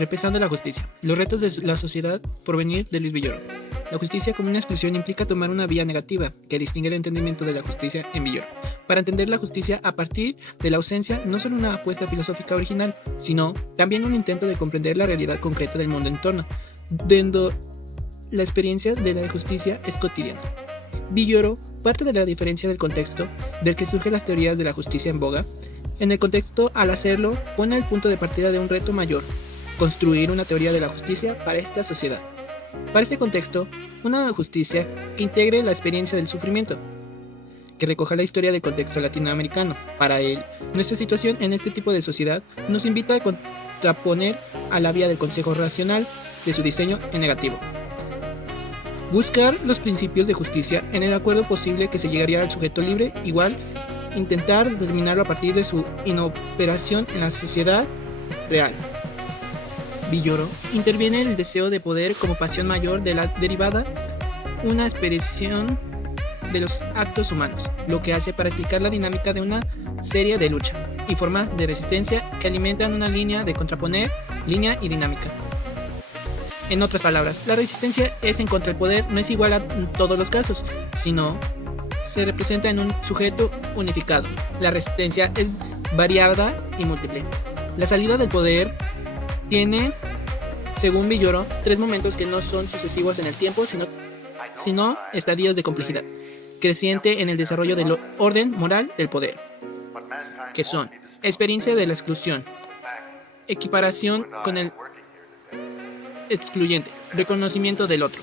Repensando la justicia. Los retos de la sociedad por venir de Luis Villoro. La justicia como una exclusión implica tomar una vía negativa que distingue el entendimiento de la justicia en Villoro. Para entender la justicia a partir de la ausencia, no solo una apuesta filosófica original, sino también un intento de comprender la realidad concreta del mundo en torno, donde la experiencia de la justicia es cotidiana. Villoro parte de la diferencia del contexto del que surgen las teorías de la justicia en boga. En el contexto, al hacerlo, pone el punto de partida de un reto mayor: construir una teoría de la justicia para esta sociedad. Para este contexto, una justicia que integre la experiencia del sufrimiento, que recoja la historia del contexto latinoamericano. Para él, nuestra situación en este tipo de sociedad nos invita a contraponer a la vía del consejo racional de su diseño en negativo. Buscar los principios de justicia en el acuerdo posible que se llegaría al sujeto libre, igual intentar determinarlo a partir de su inoperación en la sociedad real. Villoro interviene el deseo de poder como pasión mayor de la derivada, una expresión de los actos humanos, lo que hace para explicar la dinámica de una serie de lucha y formas de resistencia que alimentan una línea de contraponer, línea y dinámica. En otras palabras, la resistencia es en contra del poder, no es igual a todos los casos, sino se representa en un sujeto unificado. La resistencia es variada y múltiple. La salida del poder tiene, según Villoro, tres momentos que no son sucesivos en el tiempo, sino estadios de complejidad creciente en el desarrollo del orden moral del poder, que son experiencia de la exclusión, equiparación con el excluyente, reconocimiento del otro.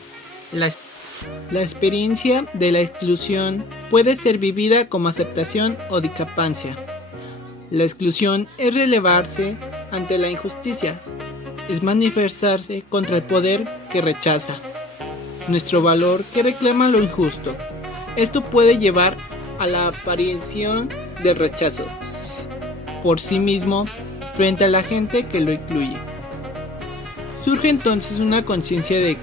La experiencia de la exclusión puede ser vivida como aceptación o discrepancia. La exclusión es relevarse ante la injusticia, es manifestarse contra el poder que rechaza, nuestro valor que reclama lo injusto. Esto puede llevar a la aparición del rechazo por sí mismo frente a la gente que lo incluye. Surge entonces una conciencia de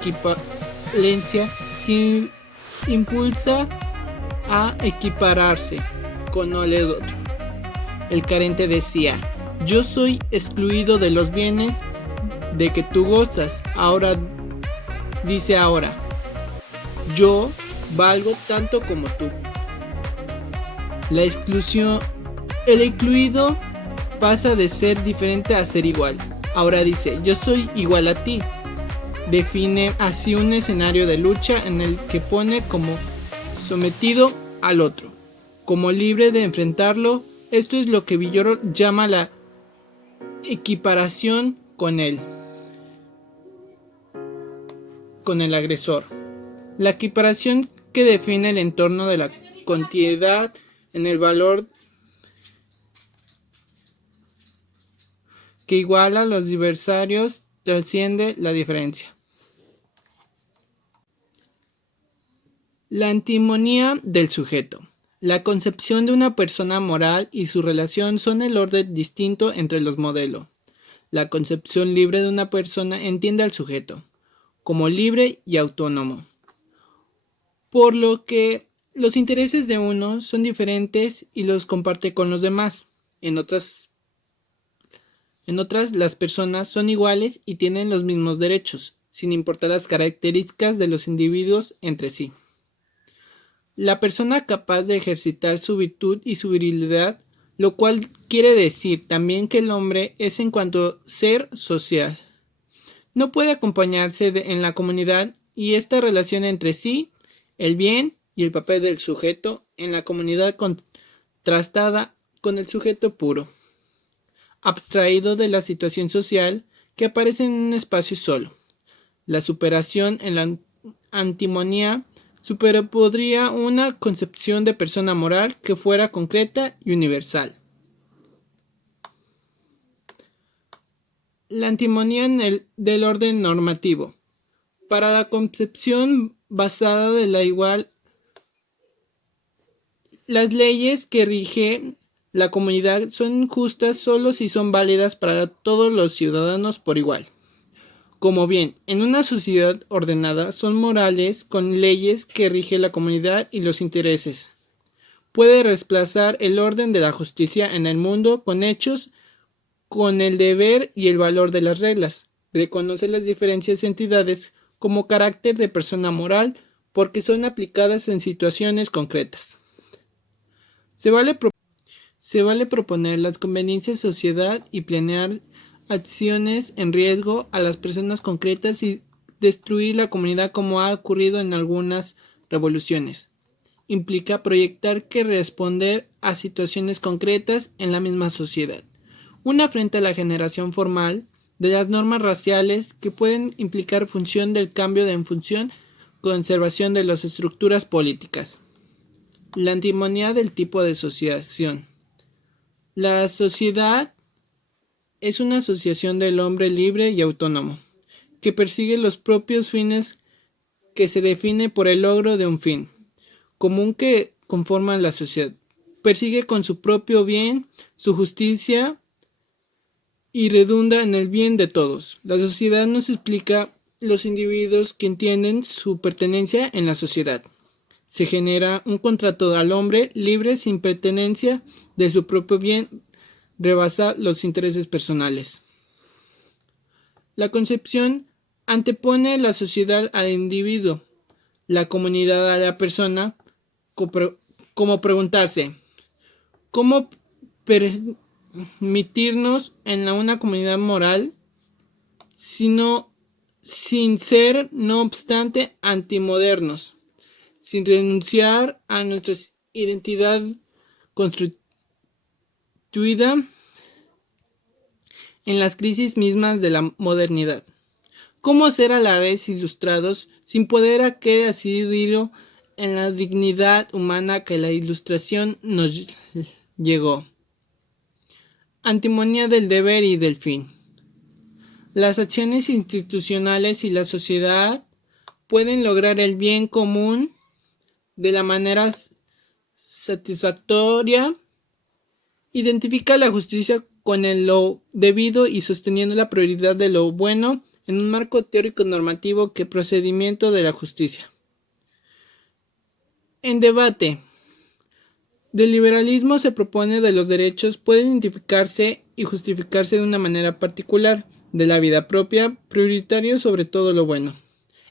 equivalencia que impulsa a equipararse con el otro. El carente decía: yo soy excluido de los bienes de que tú gozas. Ahora dice yo valgo tanto como tú. La exclusión, el incluido pasa de ser diferente a ser igual. Ahora dice: yo soy igual a ti. Define así un escenario de lucha en el que pone como sometido al otro, como libre de enfrentarlo. Esto es lo que Villoro llama la equiparación con el agresor. La equiparación que define el entorno de la continuidad en el valor que iguala a los adversarios, trasciende la diferencia. La antimonía del sujeto. La concepción de una persona moral y su relación son el orden distinto entre los modelos. La concepción libre de una persona entiende al sujeto como libre y autónomo, por lo que los intereses de uno son diferentes y los comparte con los demás. En otras, las personas son iguales y tienen los mismos derechos, sin importar las características de los individuos entre sí. La persona capaz de ejercitar su virtud y su virilidad, lo cual quiere decir también que el hombre es en cuanto ser social. No puede acompañarse en la comunidad y esta relación entre sí, el bien y el papel del sujeto en la comunidad contrastada con el sujeto puro, abstraído de la situación social que aparece en un espacio solo. La superación en la antimonía superpondría una concepción de persona moral que fuera concreta y universal. La antimonía del orden normativo. Para la concepción basada de la igual, las leyes que rigen la comunidad son justas solo si son válidas para todos los ciudadanos por igual. Como bien, en una sociedad ordenada son morales con leyes que rigen la comunidad y los intereses. Puede reemplazar el orden de la justicia en el mundo con hechos con el deber y el valor de las reglas. Reconoce las diferentes entidades como carácter de persona moral porque son aplicadas en situaciones concretas. Se vale proponer las conveniencias de sociedad y planear acciones en riesgo a las personas concretas y destruir la comunidad como ha ocurrido en algunas revoluciones. Implica proyectar que responder a situaciones concretas en la misma sociedad. Una frente a la generación formal de las normas raciales que pueden implicar función del cambio de en función conservación de las estructuras políticas. La antimonía del tipo de asociación. La sociedad es una asociación del hombre libre y autónomo, que persigue los propios fines que se define por el logro de un fin común que conforma la sociedad. Persigue con su propio bien, su justicia y redunda en el bien de todos. La sociedad nos explica los individuos que entienden su pertenencia en la sociedad. Se genera un contrato al hombre libre sin pertenencia de su propio bien, rebasa los intereses personales. La concepción antepone la sociedad al individuo, la comunidad a la persona, como preguntarse, ¿cómo permitirnos en una comunidad moral, sin ser, no obstante, antimodernos, sin renunciar a nuestra identidad constituida en las crisis mismas de la modernidad? ¿Cómo ser a la vez ilustrados sin poder adquirirlo en la dignidad humana que la ilustración nos llegó? Antimonía del deber y del fin. Las acciones institucionales y la sociedad pueden lograr el bien común de la manera satisfactoria. Identifica la justicia con lo debido y sosteniendo la prioridad de lo bueno en un marco teórico normativo que procedimiento de la justicia. En debate, del liberalismo se propone de los derechos pueden identificarse y justificarse de una manera particular, de la vida propia, prioritario sobre todo lo bueno.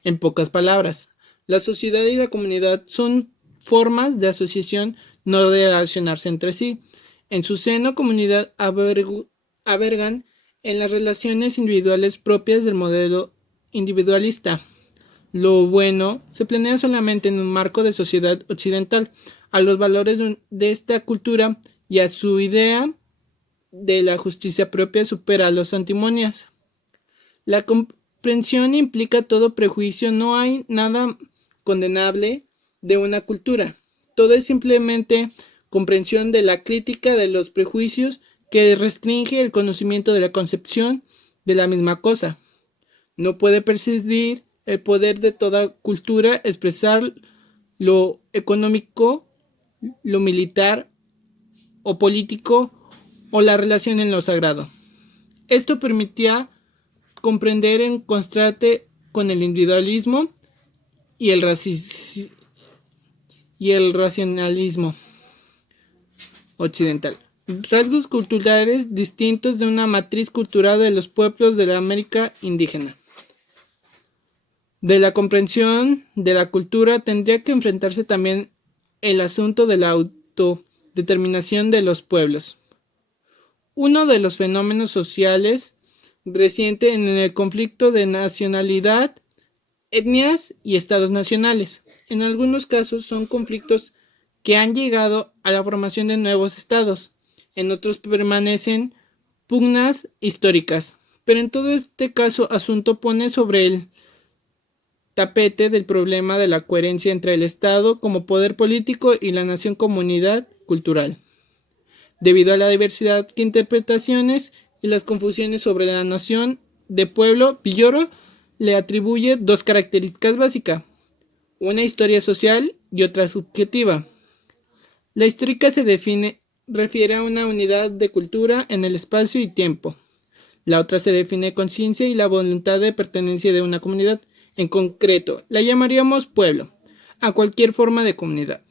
En pocas palabras, la sociedad y la comunidad son formas de asociación no de relacionarse entre sí. En su seno, comunidad albergan en las relaciones individuales propias del modelo individualista. Lo bueno se planea solamente en un marco de sociedad occidental, a los valores de esta cultura y a su idea de la justicia propia supera las antimonias. La comprensión implica todo prejuicio, no hay nada condenable de una cultura. Todo es simplemente comprensión de la crítica de los prejuicios que restringe el conocimiento de la concepción de la misma cosa. No puede percibir el poder de toda cultura, expresar lo económico, lo militar o político o la relación en lo sagrado. Esto permitía comprender en contraste con el individualismo y el racionalismo occidental. Rasgos culturales distintos de una matriz cultural de los pueblos de la América indígena. De la comprensión de la cultura tendría que enfrentarse también el asunto de la autodeterminación de los pueblos. Uno de los fenómenos sociales reciente en el conflicto de nacionalidad, etnias y estados nacionales. En algunos casos son conflictos que han llegado a la formación de nuevos estados, en otros permanecen pugnas históricas, pero en todo este caso asunto pone sobre el tapete del problema de la coherencia entre el Estado como poder político y la nación comunidad cultural. Debido a la diversidad de interpretaciones y las confusiones sobre la noción de pueblo, Villoro le atribuye dos características básicas, una historia social y otra subjetiva. La histórica refiere a una unidad de cultura en el espacio y tiempo. La otra se define conciencia y la voluntad de pertenencia de una comunidad. En concreto, la llamaríamos pueblo, a cualquier forma de comunidad.